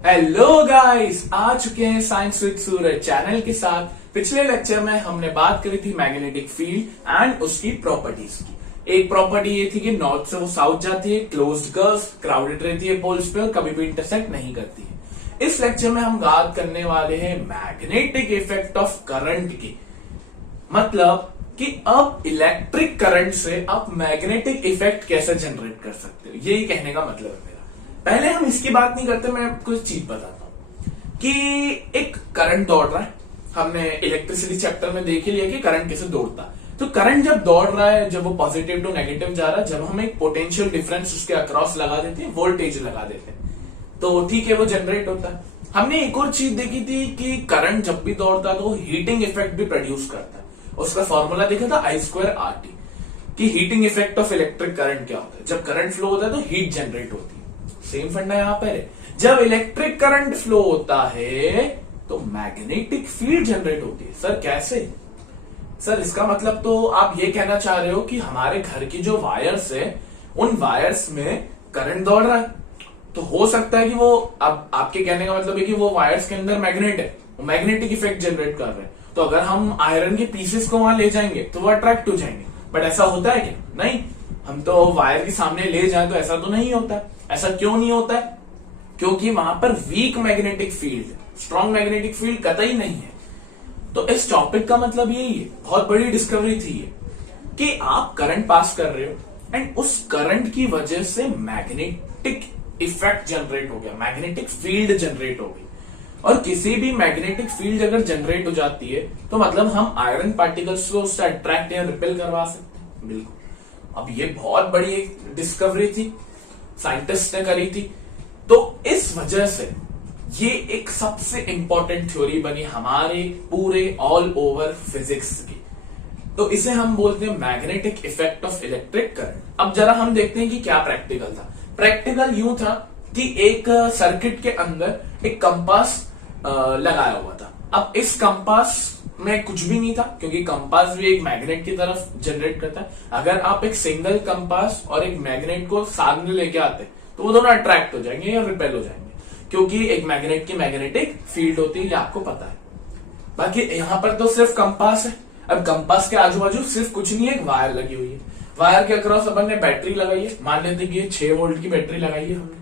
Hello guys, आ चुके हैं science with Suraj channel के साथ। पिछले लेक्चर में हमने बात करी थी मैग्नेटिक फील्ड एंड उसकी प्रॉपर्टीज की। एक प्रॉपर्टी ये थी कि नॉर्थ से वो साउथ जाती है, क्लोज्ड कर्व, क्राउडेड रहती है पोल्स पे और कभी भी इंटरसेक्ट नहीं करती है। इस लेक्चर में हम बात करने वाले हैं मैग्नेटिक इफेक्ट ऑफ करंट की। मतलब कि अब इलेक्ट्रिक करंट से आप मैग्नेटिक इफेक्ट कैसे जनरेट कर सकते हो, यही कहने का मतलब है मेरा। पहले हम इसकी बात नहीं करते, मैं आपको एक चीज बताता हूं कि एक करंट दौड़ रहा है। हमने इलेक्ट्रिसिटी चैप्टर में देख ही लिया कि करंट कैसे दौड़ता है। तो करंट जब दौड़ रहा है, जब वो पॉजिटिव टू नेगेटिव जा रहा है, जब हम एक पोटेंशियल डिफरेंस उसके अक्रॉस लगा देते हैं, वोल्टेज लगा देते हैं, तो ठीक है, वो जनरेट होता है। हमने एक और चीज देखी थी कि करंट जब भी दौड़ता है तो हीटिंग इफेक्ट भी प्रोड्यूस करता है। उसका फॉर्मूला देखा था I²RT कि heating effect of electric current क्या होता है। जब करंट फ्लो होता है तो हीट जनरेट होती है। सेम फंडा यहां पर है। जब इलेक्ट्रिक करंट फ्लो होता है तो मैग्नेटिक फील्ड जनरेट होती है। सर कैसे? सर इसका मतलब तो आप ये कहना चाह रहे हो कि हमारे घर की जो वायर्स है, उन वायर्स में करंट दौड़ रहा है, तो हो सकता है कि वो, अब आपके कहने का मतलब है कि वो वायर्स के अंदर मैग्नेट है, वो मैग्नेटिक इफेक्ट जनरेट कर रहे हैं। तो अगर हम आयरन के पीसेस को वहां ले जाएंगे तो वो अट्रैक्ट हो जाएंगे। बट ऐसा होता है क्या? नहीं। हम तो वायर के सामने ले जाए तो ऐसा तो नहीं होता। ऐसा क्यों नहीं होता है? क्योंकि वहां पर वीक मैग्नेटिक फील्ड है, स्ट्रॉन्ग मैग्नेटिक फील्ड कतई नहीं है। तो इस टॉपिक का मतलब यही है, बहुत बड़ी डिस्कवरी थी ये, कि आप करंट पास कर रहे हो एंड उस करंट की वजह से मैग्नेटिक इफेक्ट जनरेट हो गया, मैग्नेटिक फील्ड जनरेट हो गई। और किसी भी मैग्नेटिक फील्ड अगर जनरेट हो जाती है तो मतलब हम आयरन पार्टिकल्स को उससे अट्रैक्ट या रिपेल करवा सकते हैं। बिल्कुल। अब ये बहुत बड़ी एक डिस्कवरी थी, साइंटिस्ट ने करी थी। तो इस वजह से ये एक सबसे इंपॉर्टेंट थ्योरी बनी हमारे पूरे ऑल ओवर फिजिक्स की। तो इसे हम बोलते हैं magnetic effect of electric current. अब जरा हम देखते हैं कि क्या प्रैक्टिकल था। प्रैक्टिकल यूं था कि एक सर्किट के अंदर एक कंपास लगाया हुआ था। अब इस कंपास में कुछ भी नहीं था, क्योंकि कंपास भी एक मैग्नेट की तरफ जनरेट करता है। अगर आप एक सिंगल कंपास और एक मैग्नेट को साथ में लेके आते तो वो दोनों अट्रैक्ट हो जाएंगे या रिपेल हो जाएंगे, क्योंकि एक मैग्नेट की मैग्नेटिक फील्ड होती है, ये आपको पता है। बाकी यहां पर तो सिर्फ कंपास है। अब कंपास के आजू बाजू सिर्फ कुछ नहीं है, एक वायर लगी हुई है। वायर के अक्रॉस अपन ने बैटरी लगाई है। मान लेते कि ये 6 वोल्ट की बैटरी लगाई है हमने।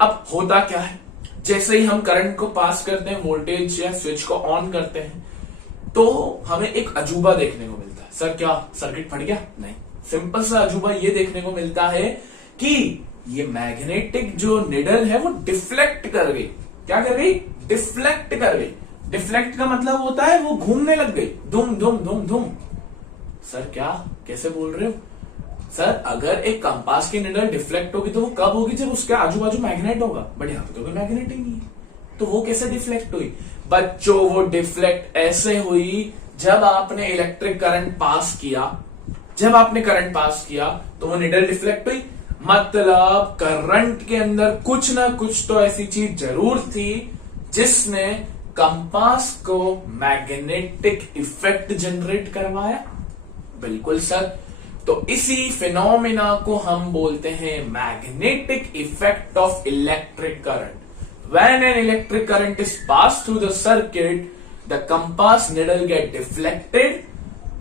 अब होता क्या है, जैसे ही हम करंट को पास करते हैं, वोल्टेज या स्विच को ऑन करते हैं, तो हमें एक अजूबा देखने को मिलता है। सर क्या सर्किट फट गया? नहीं। सिंपल सा अजूबा ये देखने को मिलता है कि ये मैग्नेटिक जो निडल है वो डिफ्लेक्ट कर गई। क्या कर गई? डिफ्लेक्ट कर गई। डिफ्लेक्ट का मतलब होता है वो घूमने लग गई, धुम धुम धुम धुम। सर क्या, कैसे बोल रहे हो? सर अगर एक कंपास की निडल डिफ्लेक्ट होगी तो वो कब होगी? जब उसके आजू बाजू मैग्नेट होगा। बट यहाँ पे तो कोई मैग्नेट ही नहीं है, तो वो कैसे डिफ्लेक्ट हुई? बच्चों, वो डिफ्लेक्ट ऐसे हुई जब आपने इलेक्ट्रिक करंट पास किया। जब आपने करंट पास किया तो वो निडल डिफ्लेक्ट हुई। मतलब करंट के अंदर कुछ ना कुछ तो ऐसी चीज जरूर थी जिसने कंपास को मैग्नेटिक इफेक्ट जनरेट करवाया। बिल्कुल सर। तो इसी फिनोमिना को हम बोलते हैं magnetic effect of electric current. When an electric current is passed through the circuit, the compass needle get deflected.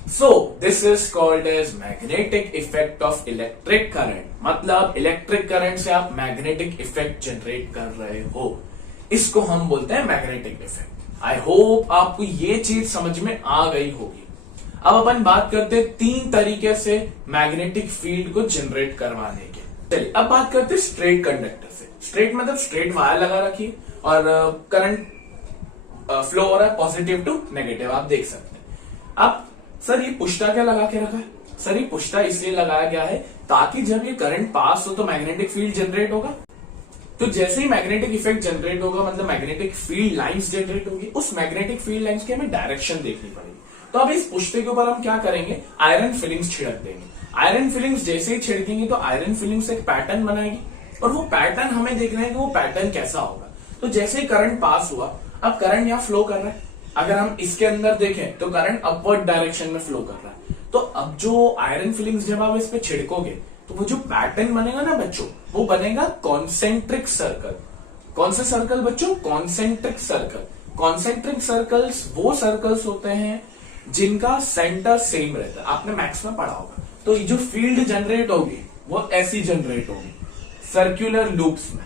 So this is called as magnetic effect of electric current. मतलब electric current से आप magnetic effect generate कर रहे हो, इसको हम बोलते हैं मैग्नेटिक इफेक्ट। आई होप आपको ये चीज समझ में आ गई होगी। अब अपन बात करते हैं 3 तरीके से मैग्नेटिक फील्ड को जनरेट करवाने के। चलिए अब बात करते हैं स्ट्रेट कंडक्टर से। स्ट्रेट मतलब स्ट्रेट वायर लगा रखी है और करंट फ्लो हो रहा है पॉजिटिव टू नेगेटिव, आप देख सकते हैं। अब सर ये पुष्टा क्या लगा के रखा है? सर ये पुष्टा इसलिए लगाया गया है ताकि जब ये करंट पास हो तो मैग्नेटिक फील्ड जनरेट होगा। तो जैसे ही मैग्नेटिक इफेक्ट जनरेट होगा, मतलब मैग्नेटिक फील्ड लाइंस जनरेट होगी, उस मैग्नेटिक फील्ड लाइंस की हमें डायरेक्शन देखनी पड़ेगी। तो अब इस पुष्टे के ऊपर हम क्या करेंगे? आयरन फिलिंग्स छिड़क देंगे। आयरन फिलिंग्स जैसे ही छिड़केंगे तो आयरन फिलिंग्स एक पैटर्न बनाएगी और वो पैटर्न हमें देखना है कि वो पैटर्न कैसा होगा। तो जैसे ही करंट पास हुआ, अब करंट यहाँ फ्लो कर रहा है। अगर हम इसके अंदर देखें तो करंट अपवर्ड डायरेक्शन में फ्लो कर रहा है। तो अब जो आयरन फिलिंग्स जब आप इस पे छिड़कोगे तो वो जो पैटर्न बनेगा ना बच्चों, वो बनेगा कॉन्सेंट्रिक सर्कल। कौन सा सर्कल बच्चों? Concentric circle. कॉन्सेंट्रिक सर्कल्स वो सर्कल्स होते हैं जिनका सेंटर सेम रहता है। आपने मैथ्स में पढ़ा होगा। तो ये जो फील्ड जनरेट होगी वो ऐसी जनरेट होगी, सर्कुलर लूप्स में।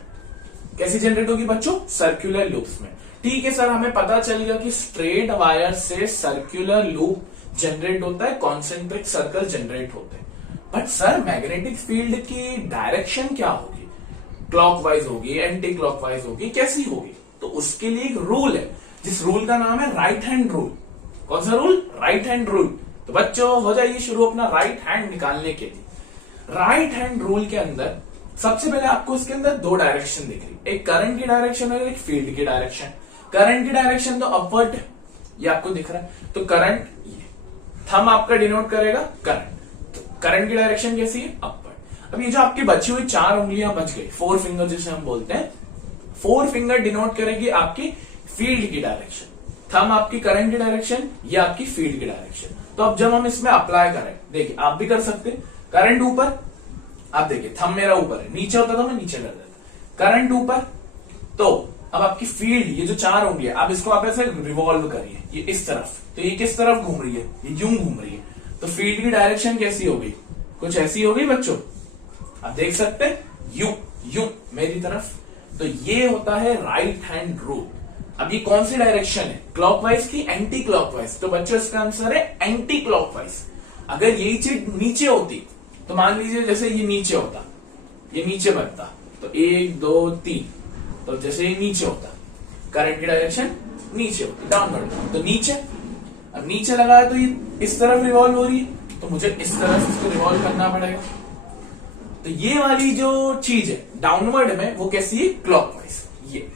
कैसी जनरेट होगी बच्चों? सर्कुलर लूप्स में। ठीक है सर, हमें पता चल गया कि स्ट्रेट वायर से सर्कुलर लूप जनरेट होता है, कॉन्सेंट्रिक सर्कल जनरेट होते हैं। बट सर मैग्नेटिक फील्ड की डायरेक्शन क्या होगी? क्लॉकवाइज होगी, एंटी क्लॉकवाइज होगी, कैसी होगी? तो उसके लिए एक रूल है, जिस रूल का नाम है राइट हैंड रूल। कौन सा रूल? Right hand rule. तो बच्चों हो जाइए शुरू अपना राइट हैंड निकालने के लिए। राइट हैंड रूल के अंदर सबसे पहले आपको इसके अंदर दो डायरेक्शन दिख रही, एक करंट की डायरेक्शन और एक फील्ड की डायरेक्शन। करंट की डायरेक्शन तो अपवर्ड है, ये आपको दिख रहा है। तो करंट, ये थंब आपका डिनोट करेगा करंट। तो करंट की डायरेक्शन कैसी है? अपवर्ड। अब ये जो आपकी बची हुई 4 उंगलियां बच गई, 4 फिंगर जिसे हम बोलते हैं, 4 फिंगर डिनोट करेगी आपकी फील्ड की डायरेक्शन। थंब आपकी करंट की डायरेक्शन, ये आपकी फील्ड की डायरेक्शन। तो अब जब हम इसमें अप्लाई करें, देखिए आप भी कर सकते हैं। करंट ऊपर, आप देखिए थंब मेरा ऊपर है, नीचे होता तो मैं नीचे कर देता। करंट ऊपर, तो अब आपकी फील्ड, ये जो 4 होंगे, आप इसको आप ऐसे रिवॉल्व करिए, ये इस तरफ। तो ये किस तरफ घूम रही है? ये यूं घूम रही है। तो फील्ड की डायरेक्शन कैसी होगी? कुछ ऐसी होगी बच्चों, आप देख सकते हैं, यूं यूं मेरी तरफ। तो ये होता है राइट हैंड रूल। अब ये कौन सी डायरेक्शन है? क्लॉकवाइज की एंटी क्लॉकवाइज? तो बच्चों इसका आंसर है एंटी क्लॉकवाइज। अगर यही चीज नीचे होती, तो मान लीजिए जैसे ये नीचे होता, ये नीचे बनता, तो 1 2 3, तो जैसे ये नीचे होता, करंट की डायरेक्शन नीचे होती, डाउनवर्ड। तो नीचे, अब नीचे लगा है तो ये इस तरफ रिवॉल्व हो रही है, तो मुझे इस तरफ इसको रिवॉल्व करना पड़ेगा। तो ये वाली जो चीज है डाउनवर्ड में, वो कैसी है? क्लॉकवाइज। ये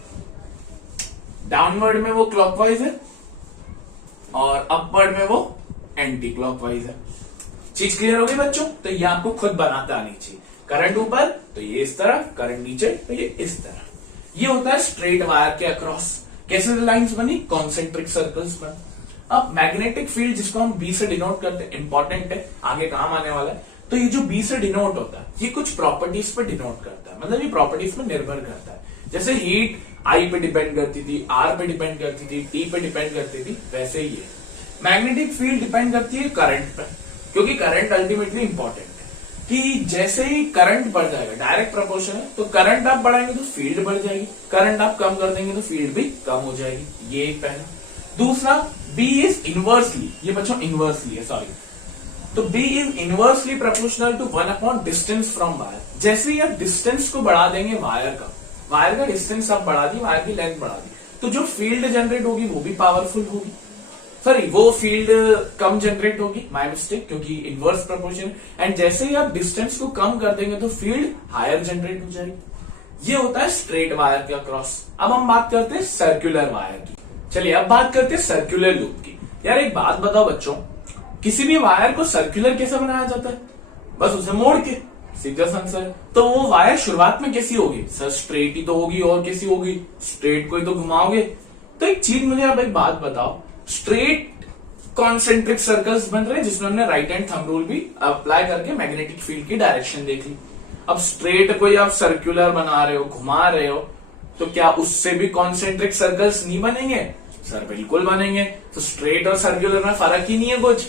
डाउनवर्ड में वो क्लॉकवाइज है और अपवर्ड में वो एंटी क्लॉकवाइज है। चीज क्लियर हो गई बच्चों? तो ये आपको खुद बनाते आनी चाहिए। करंट ऊपर तो ये इस तरफ, करंट नीचे तो ये इस तरफ। ये होता है स्ट्रेट वायर के अक्रॉस। कैसे लाइंस बनी? कॉन्सेंट्रिक सर्कल्स बन। अब मैग्नेटिक फील्ड जिसको हम बी से डिनोट करते हैं, इंपॉर्टेंट है, आगे काम आने वाला है। तो ये जो बी से डिनोट होता है, ये कुछ प्रॉपर्टीज पे डिनोट करता है, मतलब ये प्रॉपर्टीज पे निर्भर करता है। जैसे हीट आई पे डिपेंड करती थी, आर पे डिपेंड करती थी, टी पे डिपेंड करती थी, वैसे ही है मैग्नेटिक फील्ड डिपेंड करती है करंट पे, क्योंकि करंट अल्टीमेटली इंपॉर्टेंट है। कि जैसे ही करंट बढ़ जाएगा, डायरेक्ट प्रोपोर्शन है, तो करंट आप बढ़ाएंगे तो फील्ड बढ़ जाएगी, करंट आप कम कर देंगे तो फील्ड भी कम हो जाएगी। ये पहला। दूसरा, बी इज इनवर्सली, ये बच्चों इनवर्सली है, सॉरी। तो B is inversely proportional to 1 distance from wire. जैसे ही आप डिस्टेंस को बढ़ा देंगे वायर का डिस्टेंस आप बढ़ा दी, वायर की लेंथ बढ़ा दी, तो जो फील्ड जनरेट होगी वो भी पावरफुल होगी। सॉरी, वो फील्ड कम जनरेट होगी, माय मिस्टेक, क्योंकि इनवर्स प्रोपोर्शन। एंड जैसे ही आप डिस्टेंस को कम कर देंगे तो फील्ड हायर जनरेट हो जाएगी। ये होता है स्ट्रेट वायर के अक्रॉस। अब हम बात करते हैं सर्कुलर वायर की। चलिए अब बात करते हैं सर्कुलर लूप की। यार एक बात बताओ बच्चों, किसी भी वायर को सर्कुलर कैसे बनाया जाता है? बस उसे मोड़ के, सीधा आंसर। तो वो वायर शुरुआत में कैसी होगी? सर स्ट्रेट ही तो होगी, और कैसी होगी? स्ट्रेट को ही तो घुमाओगे। तो एक चीज मुझे आप एक बात बताओ, स्ट्रेट कॉन्सेंट्रिक सर्कल्स बन रहे हैं जिसमें हमने राइट हैंड थंब रूल भी अप्लाई करके मैग्नेटिक फील्ड की डायरेक्शन देख ली। अब स्ट्रेट को ही आप सर्कुलर बना रहे हो, घुमा रहे हो, तो क्या उससे भी कॉन्सेंट्रिक सर्कल्स नहीं बनेंगे? सर बिल्कुल बनेंगे। तो स्ट्रेट और सर्कुलर में फर्क ही नहीं है कुछ।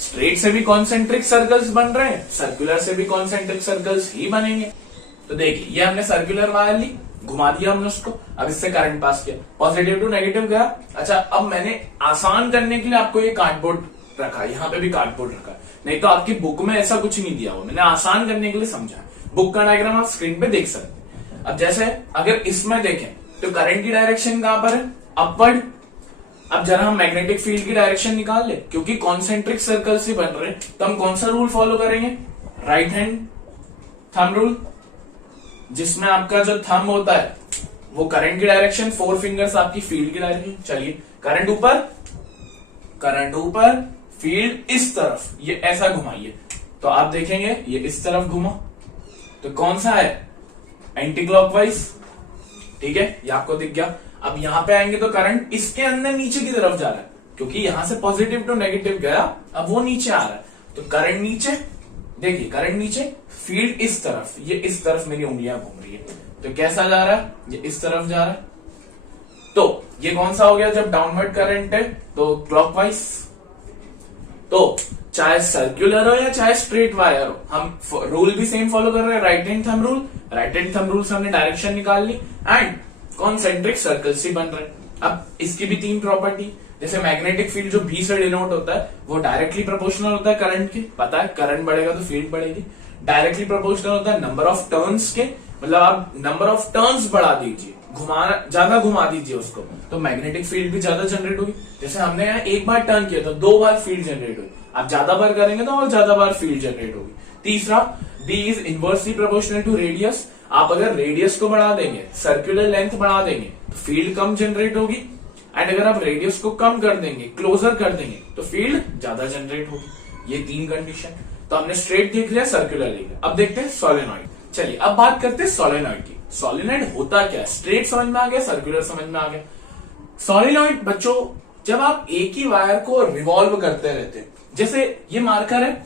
स्ट्रेट से भी कॉन्सेंट्रिक सर्कल्स बन रहे हैं, सर्कुलर से भी कॉन्सेंट्रिक सर्कल्स ही बनेंगे। तो देखिए, ये हमने सर्कुलर वायर ली, घुमा दिया हमने उसको, अब इससे करंट पास किया, पॉजिटिव टू नेगेटिव गया। अच्छा, अब मैंने आसान करने के लिए आपको ये कार्डबोर्ड रखा, यहाँ पे भी कार्डबोर्ड रखा, नहीं तो आपकी बुक में ऐसा कुछ नहीं दिया हुआ, मैंने आसान करने के लिए समझा। बुक का डायग्राम आप स्क्रीन पे देख सकते हैं। अब जैसे अगर इसमें देखें तो करंट की डायरेक्शन कहां पर है? अपवर्ड। अब जरा हम मैग्नेटिक फील्ड की डायरेक्शन निकाल ले, क्योंकि कॉन्सेंट्रिक सर्कल से बन रहे हैं, तो हम कौन सा रूल फॉलो करेंगे? राइट हैंड थंब रूल, जिसमें आपका जो थंब होता है वो करंट की डायरेक्शन, 4 फिंगर्स आपकी फील्ड की डायरेक्शन। चलिए, करंट ऊपर, फील्ड इस तरफ, ये ऐसा घुमाइए, तो आप देखेंगे ये इस तरफ घुमा, तो कौन सा है? Anti clockwise. ठीक है, ये आपको दिख गया। अब यहां पे आएंगे तो करंट इसके अंदर नीचे की तरफ जा रहा है, क्योंकि यहां से पॉजिटिव टू नेगेटिव गया, अब वो नीचे आ रहा है, तो करंट नीचे, देखिए करंट नीचे, फील्ड इस तरफ, ये इस तरफ मेरी उंगलियां घूम रही है, तो तो कैसा जा रहा है, ये इस तरफ जा रहा है। तो ये कौन सा हो गया, जब डाउनवर्ड करंट है तो क्लॉकवाइज। तो चाहे सर्कुलर हो या चाहे स्ट्रेट वायर हो, हम रूल भी सेम फॉलो कर रहे हैं, right hand thumb rule. Right hand thumb rule से हमने डायरेक्शन निकाल ली एंड कॉन्सेंट्रिक सर्कल्स ही बन रहे हैं। अब इसकी भी तीन प्रॉपर्टी, जैसे मैग्नेटिक फील्ड जो भी से डिनोट होता है वो डायरेक्टली प्रोपोर्शनल होता है करंट के, पता है करंट बढ़ेगा तो फील्ड बढ़ेगी। डायरेक्टली प्रोपोर्शनल होता है नंबर ऑफ टर्न्स के, मतलब आप नंबर ऑफ टर्न्स बढ़ा दीजिए, ज्यादा घुमा दीजिए उसको, तो मैग्नेटिक फील्ड भी ज्यादा जनरेट होगी। जैसे हमने यहाँ एक बार टर्न किया तो 2 बार फील्ड जनरेट होगी, आप ज्यादा बार करेंगे तो और ज्यादा बार फील्ड जनरेट होगी। तीसरा, B is inversely proportional to radius. आप अगर रेडियस को बढ़ा देंगे, सर्कुलर लेंथ बढ़ा देंगे तो फील्ड कम जनरेट होगी, एंड अगर आप रेडियस को कम कर देंगे, क्लोजर कर देंगे तो फील्ड ज्यादा जनरेट होगी। ये 3 कंडीशन। तो हमने स्ट्रेट देख लिया, सर्कुलर देख लिया, अब देखते हैं सोलेनॉइड। चलिए अब बात करते हैं सोलेनॉइड की। सोलेनॉइड होता क्या है, स्ट्रेट समझ में आ गया, सर्कुलर समझ में आ गया। सोलेनॉइड बच्चों, जब आप एक ही वायर को रिवॉल्व करते रहते हैं, जैसे ये मार्कर है,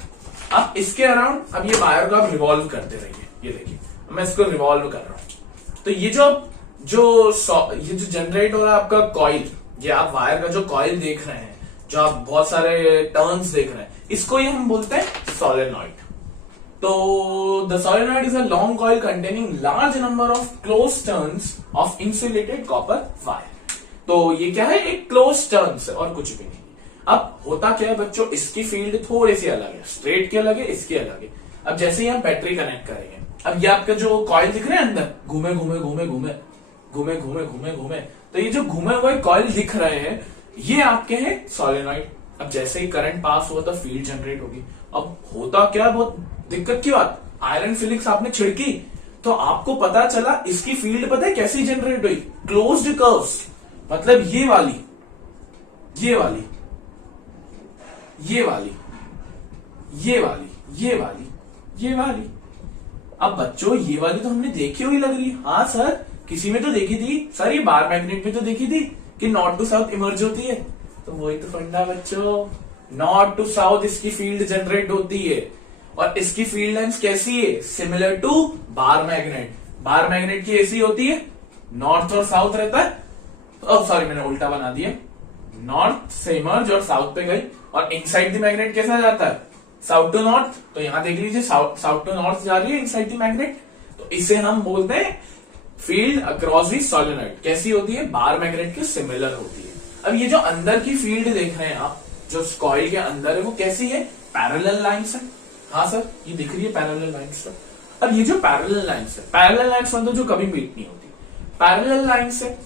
आप इसके अराउंड अब ये वायर को आप रिवॉल्व करते रहिए। ये देखिए मैं इसको रिवॉल्व कर रहा हूं, तो ये जो जनरेट हो रहा है आपका कॉइल, ये आप वायर का जो कॉइल देख रहे हैं, जो आप बहुत सारे टर्न्स देख रहे हैं, इसको ये हम बोलते हैं सोलेनॉइड। तो the solenoid is a long coil containing large number of close turns of insulated copper wire. तो ये क्या है, एक क्लोज टर्न्स है और कुछ भी नहीं। अब होता क्या है बच्चों, इसकी फील्ड थोड़ी सी अलग है, स्ट्रेट की अलग है, इसकी अलग है। अब जैसे ही हम बैटरी कनेक्ट करेंगे, अब ये आपका जो कॉइल दिख रहे हैं अंदर, घूमे घूमे घूमे घूमे घूमे घूमे घूमे घूमे, तो ये जो घूमे हुए कॉइल दिख रहे हैं ये आपके हैं सोलेनॉइड। अब जैसे ही करंट पास हुआ तो फील्ड जनरेट होगी। अब होता क्या, बहुत दिक्कत की बात, आयरन फिलिक्स आपने छिड़की तो आपको पता चला इसकी फील्ड पता है कैसी जनरेट हुई, क्लोज्ड कर्व्स, मतलब ये वाली, ये वाली, ये वाली, ये वाली, ये वाली, ये वाली। अब बच्चों ये वाली तो हमने देखी हुई लग रही है। हाँ सर, किसी में तो देखी थी सर, ये बार मैग्नेट में तो देखी थी कि नॉर्थ टू साउथ इमर्ज होती है। तो वही तो फंडा बच्चों, नॉर्थ टू साउथ इसकी फील्ड जनरेट होती है और इसकी फील्ड लाइंस कैसी है, similar to bar magnet. Bar magnet की ऐसी होती है, नॉर्थ और साउथ रहता है। सॉरी मैंने उल्टा बना दिया, नॉर्थ से इमर्ज और साउथ पे गई, और इनसाइड द मैग्नेट कैसा जाता है, साउथ टू नॉर्थ। तो यहां देख लीजिए साउथ टू नॉर्थ जा रही है इनसाइड द मैग्नेट, तो इसे हम बोलते हैं फील्ड अक्रॉस दी सोलेनॉइड। कैसी होती है, बार मैग्नेट के सिमिलर होती है। अब ये जो अंदर की फील्ड देख रहे हैं आप, जो कॉइल के अंदर है, वो कैसी है, पैरेलल लाइंस है। हाँ सर, ये दिख रही है पैरेलल लाइंस। अब ये जो पैरेलल लाइंस है, पैरेलल लाइंस मतलब जो कभी मीट नहीं होती, पैरेलल लाइंस है,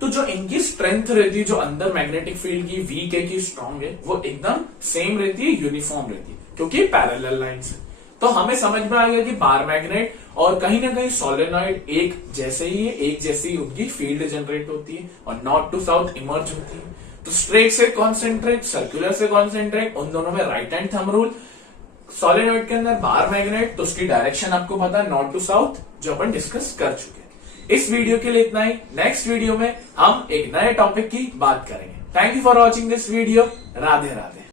तो जो इनकी स्ट्रेंथ रहती है, जो अंदर मैग्नेटिक फील्ड की वीक है कि स्ट्रांग है, वो एकदम सेम रहती है, यूनिफॉर्म रहती है, क्योंकि पैरेलल लाइंस है। तो हमें समझ में आ गया कि बार मैग्नेट और कहीं ना कहीं सोलेनॉइड एक जैसे ही है, एक जैसी उनकी फील्ड जनरेट होती है और नॉर्थ टू साउथ इमर्ज होती है। तो स्ट्रेट से कॉन्सेंट्रेट, सर्कुलर से कॉन्सेंट्रेट, उन दोनों में right hand thumb rule. Solenoid के अंदर बार मैग्नेट, तो उसकी डायरेक्शन आपको पता है, नॉर्थ टू साउथ, जो अपन डिस्कस कर चुके हैं। इस वीडियो के लिए इतना ही। नेक्स्ट वीडियो में हम एक नए टॉपिक की बात करेंगे। Thank you for watching this video. Radhe Radhe.